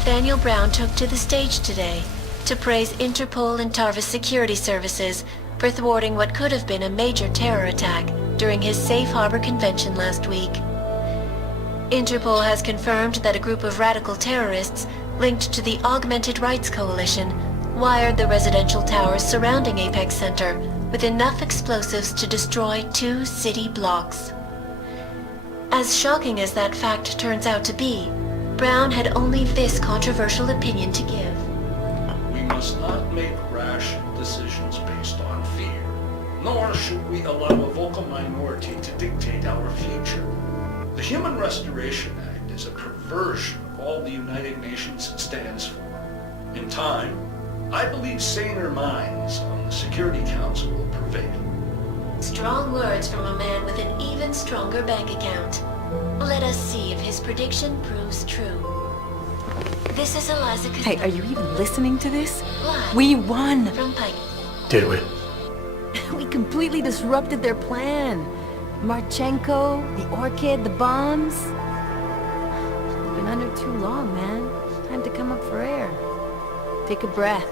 Nathaniel Brown took to the stage today to praise Interpol and Tarvis security services for thwarting what could have been a major terror attack during his Safe Harbor convention last week. Interpol has confirmed that a group of radical terrorists linked to the Augmented Rights Coalition wired the residential towers surrounding Apex Center with enough explosives to destroy 2 city blocks. As shocking as that fact turns out to be, Brown had only this controversial opinion to give. We must not make rash decisions based on fear, nor should we allow a vocal minority to dictate our future. The Human Restoration Act is a perversion of all the United Nations stands for. In time, I believe saner minds on the Security Council will prevail. Strong words from a man with an even stronger bank account. Let us see if his prediction proves true. This is Eliza Castillo. Hey, are you even listening to this? Live We won! from Pike. Did we? We completely disrupted their plan. Marchenko, the Orchid, the bombs. We've been under too long, man. Time to come up for air. Take a breath.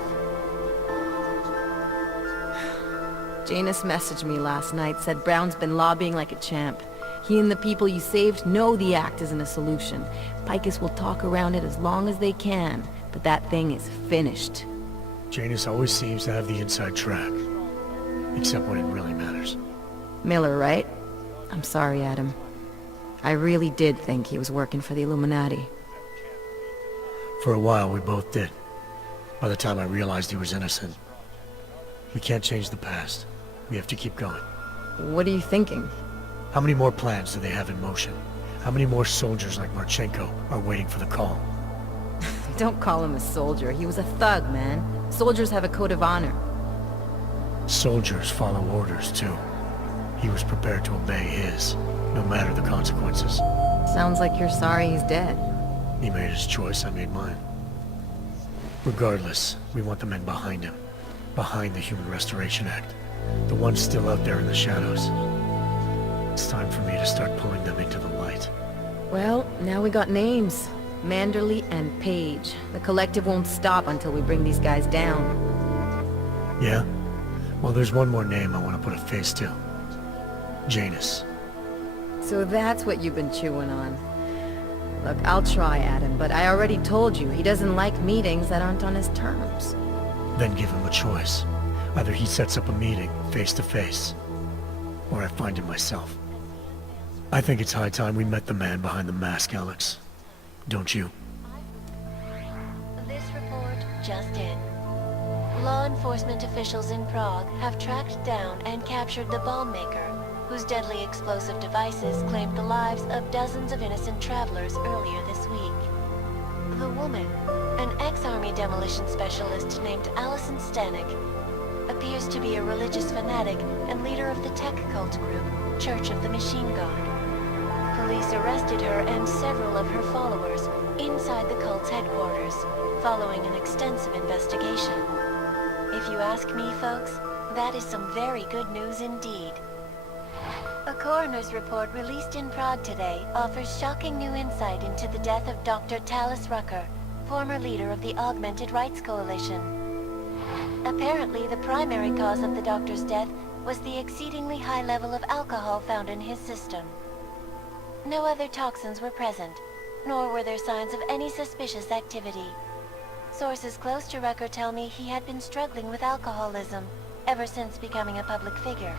Janus messaged me last night, said Brown's been lobbying like a champ. He and the people you saved know the act isn't a solution. Picus will talk around it as long as they can, but that thing is finished. Janus always seems to have the inside track. Except when it really matters. Miller, right? I'm sorry, Adam. I really did think he was working for the Illuminati. For a while, we both did. By the time I realized he was innocent. We can't change the past. We have to keep going. What are you thinking? How many more plans do they have in motion? How many more soldiers like Marchenko are waiting for the call? Don't call him a soldier. He was a thug, man. Soldiers have a code of honor. Soldiers follow orders, too. He was prepared to obey his, no matter the consequences. Sounds like you're sorry he's dead. He made his choice, I made mine. Regardless, we want the men behind him. Behind the Human Restoration Act. The ones still out there in the shadows. It's time for me to start pulling them into the light. Well, now we got names. Manderley and Page. The collective won't stop until we bring these guys down. Yeah? Well, there's one more name I want to put a face to. Janus. So that's what you've been chewing on. Look, I'll try, Adam, but I already told you he doesn't like meetings that aren't on his terms. Then give him a choice. Either he sets up a meeting, face to face, or I find him myself. I think it's high time we met the man behind the mask, Alex. Don't you? This report just in. Law enforcement officials in Prague have tracked down and captured the bomb maker, whose deadly explosive devices claimed the lives of dozens of innocent travelers earlier this week. The woman, an ex-army demolition specialist named Allison Stanek, appears to be a religious fanatic and leader of the tech cult group, Church of the Machine God. Police arrested her and several of her followers inside the cult's headquarters, following an extensive investigation. If you ask me, folks, that is some very good news indeed. A coroner's report released in Prague today offers shocking new insight into the death of Dr. Talis Rucker, former leader of the Augmented Rights Coalition. Apparently, the primary cause of the doctor's death was the exceedingly high level of alcohol found in his system. No other toxins were present, nor were there signs of any suspicious activity. Sources close to Rucker tell me he had been struggling with alcoholism ever since becoming a public figure.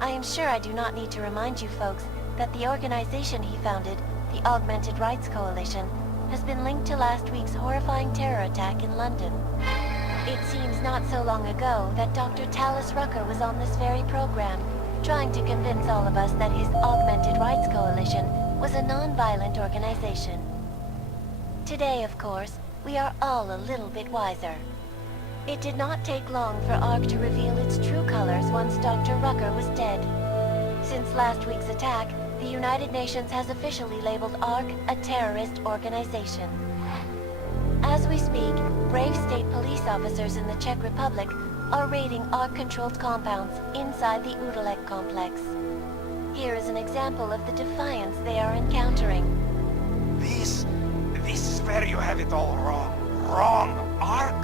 I am sure I do not need to remind you folks that the organization he founded, the Augmented Rights Coalition, has been linked to last week's horrifying terror attack in London. It seems not so long ago that Dr. Talis Rucker was on this very program, trying to convince all of us that his Augmented Rights Coalition was a non-violent organization. Today, of course, we are all a little bit wiser. It did not take long for ARC to reveal its true colors once Dr. Rucker was dead. Since last week's attack, the United Nations has officially labeled ARC a terrorist organization. As we speak, brave state police officers in the Czech Republic are raiding ARC-controlled compounds inside the Udalek complex. Here is an example of the defiance they are encountering. This is swear you have it all wrong. Wrong. Ark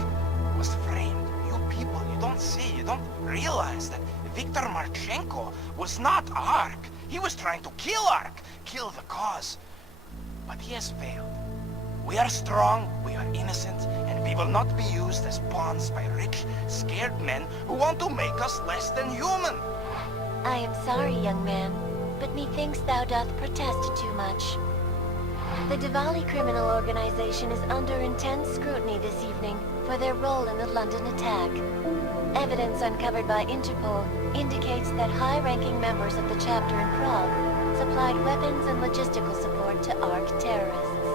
was framed. You people, you don't see, you don't realize that Viktor Marchenko was not Ark. He was trying to kill Ark, kill the cause. But he has failed. We are strong, we are innocent, and we will not be used as pawns by rich, scared men who want to make us less than human. I am sorry, young man, but methinks thou doth protest too much. The Diwali criminal organization is under intense scrutiny this evening for their role in the London attack. Evidence uncovered by Interpol indicates that high-ranking members of the chapter in Prague supplied weapons and logistical support to ARC terrorists.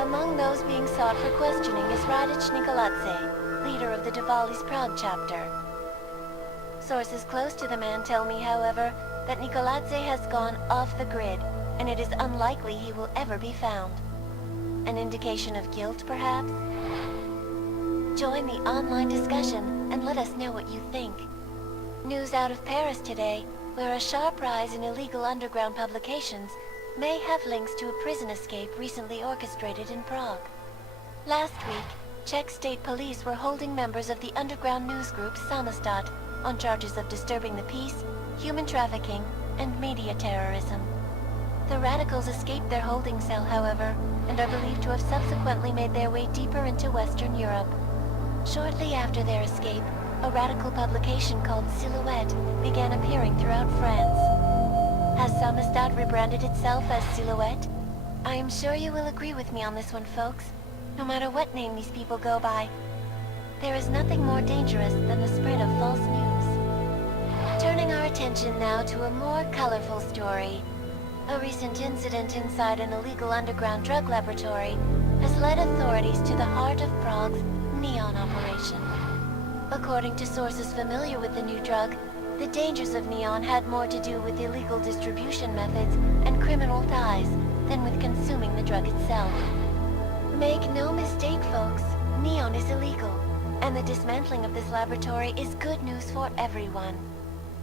Among those being sought for questioning is Radic Nikoladze, leader of the Diwali's Prague chapter. Sources close to the man tell me, however, that Nikoladze has gone off the grid, and it is unlikely he will ever be found. An indication of guilt, perhaps? Join the online discussion and let us know what you think. News out of Paris today, where a sharp rise in illegal underground publications may have links to a prison escape recently orchestrated in Prague. Last week, Czech state police were holding members of the underground news group Samostat on charges of disturbing the peace, human trafficking, and media terrorism. The radicals escaped their holding cell, however, and are believed to have subsequently made their way deeper into Western Europe. Shortly after their escape, a radical publication called Silhouette began appearing throughout France. Has Samostat rebranded itself as Silhouette? I am sure you will agree with me on this one, folks, no matter what name these people go by. There is nothing more dangerous than the spread of false news. Turning our attention now to a more colorful story. A recent incident inside an illegal underground drug laboratory has led authorities to the heart of Prague's Neon operation. According to sources familiar with the new drug, the dangers of Neon had more to do with illegal distribution methods and criminal ties than with consuming the drug itself. Make no mistake, folks, Neon is illegal, and the dismantling of this laboratory is good news for everyone.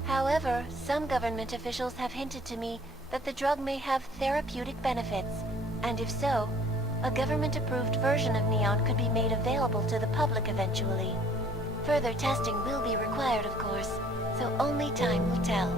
However, some government officials have hinted to me that the drug may have therapeutic benefits, and if so, a government-approved version of Neon could be made available to the public eventually. Further testing will be required, of course, so only time will tell.